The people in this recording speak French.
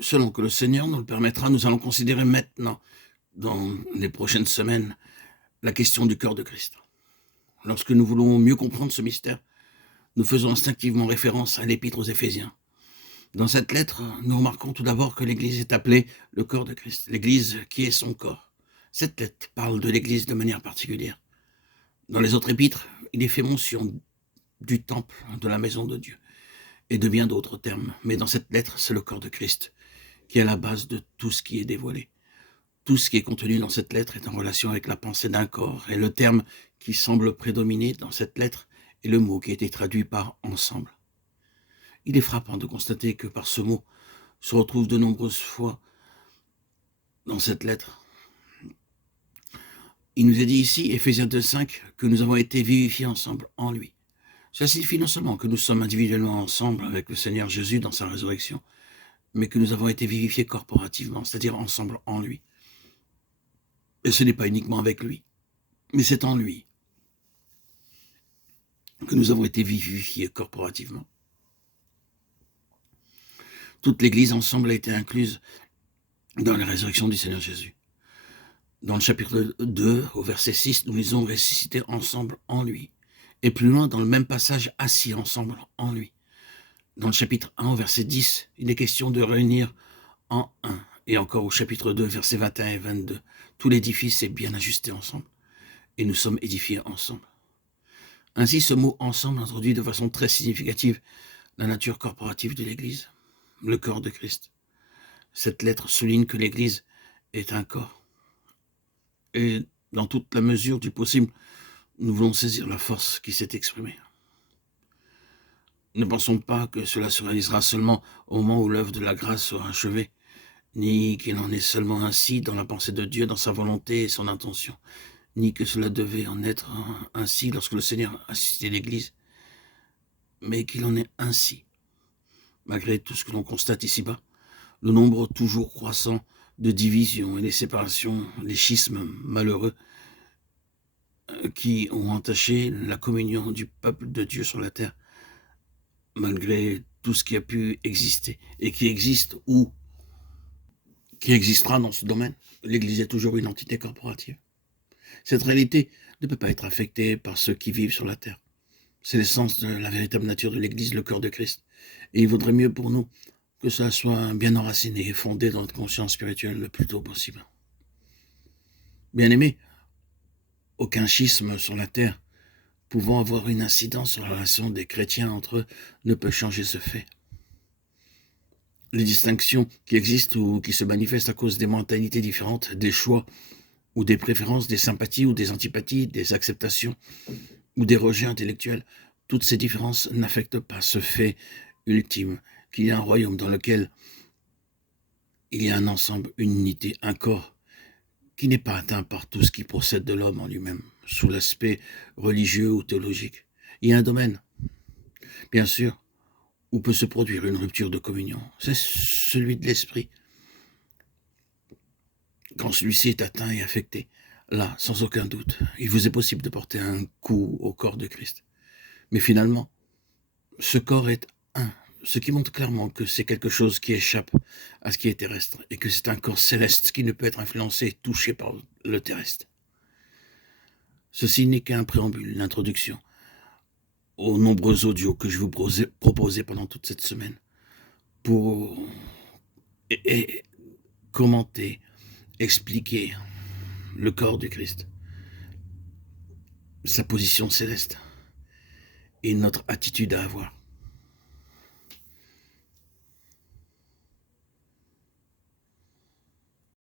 selon que le Seigneur nous le permettra, nous allons considérer maintenant, dans les prochaines semaines, la question du cœur de Christ. Lorsque nous voulons mieux comprendre ce mystère, nous faisons instinctivement référence à l'Épître aux Éphésiens. Dans cette lettre, nous remarquons tout d'abord que l'Église est appelée le corps de Christ, l'Église qui est son corps. Cette lettre parle de l'Église de manière particulière. Dans les autres épîtres, il est fait mention du temple, de la maison de Dieu, et de bien d'autres termes. Mais dans cette lettre, c'est le corps de Christ qui est à la base de tout ce qui est dévoilé. Tout ce qui est contenu dans cette lettre est en relation avec la pensée d'un corps, et le terme qui semble prédominer dans cette lettre est le mot qui a été traduit par « ensemble ». Il est frappant de constater que par ce mot se retrouve de nombreuses fois dans cette lettre. Il nous est dit ici, Éphésiens 2,5, que nous avons été vivifiés ensemble en lui. Ça signifie non seulement que nous sommes individuellement ensemble avec le Seigneur Jésus dans sa résurrection, mais que nous avons été vivifiés corporativement, c'est-à-dire ensemble en lui. Et ce n'est pas uniquement avec lui, mais c'est en lui que nous avons été vivifiés corporativement. Toute l'Église ensemble a été incluse dans la résurrection du Seigneur Jésus. Dans le chapitre 2, au verset 6, nous lisons « ressusciter ensemble en lui ». Et plus loin, dans le même passage, « assis ensemble en lui ». Dans le chapitre 1, au verset 10, il est question de réunir en un. Et encore au chapitre 2, versets 21 et 22, tout l'édifice est bien ajusté ensemble. Et nous sommes édifiés ensemble. Ainsi, ce mot « ensemble » introduit de façon très significative la nature corporative de l'Église, le corps de Christ. Cette lettre souligne que l'Église est un corps. Et dans toute la mesure du possible, nous voulons saisir la force qui s'est exprimée. Ne pensons pas que cela se réalisera seulement au moment où l'œuvre de la grâce sera achevée, ni qu'il en est seulement ainsi dans la pensée de Dieu, dans sa volonté et son intention, ni que cela devait en être ainsi lorsque le Seigneur a suscité l'Église, mais qu'il en est ainsi, malgré tout ce que l'on constate ici-bas, le nombre toujours croissant de divisions et les séparations, les schismes malheureux qui ont entaché la communion du peuple de Dieu sur la terre, malgré tout ce qui a pu exister et qui existe ou qui existera dans ce domaine. L'Église est toujours une entité corporative. Cette réalité ne peut pas être affectée par ceux qui vivent sur la terre. C'est l'essence de la véritable nature de l'Église, le corps de Christ. Et il vaudrait mieux pour nous que ça soit bien enraciné et fondé dans notre conscience spirituelle le plus tôt possible. Bien-aimés, aucun schisme sur la terre pouvant avoir une incidence sur la relation des chrétiens entre eux ne peut changer ce fait. Les distinctions qui existent ou qui se manifestent à cause des mentalités différentes, des choix ou des préférences, des sympathies ou des antipathies, des acceptations ou des rejets intellectuels, toutes ces différences n'affectent pas ce fait ultime qu'il y a un royaume dans lequel il y a un ensemble, une unité, un corps qui n'est pas atteint par tout ce qui procède de l'homme en lui-même, sous l'aspect religieux ou théologique. Il y a un domaine, bien sûr, où peut se produire une rupture de communion. C'est celui de l'esprit. Quand celui-ci est atteint et affecté, là, sans aucun doute, il vous est possible de porter un coup au corps de Christ. Mais finalement, ce corps est un, ce qui montre clairement que c'est quelque chose qui échappe à ce qui est terrestre et que c'est un corps céleste qui ne peut être influencé et touché par le terrestre. Ceci n'est qu'un préambule, l'introduction aux nombreux audios que je vous proposais pendant toute cette semaine pour et commenter, expliquer le corps du Christ, sa position céleste et notre attitude à avoir.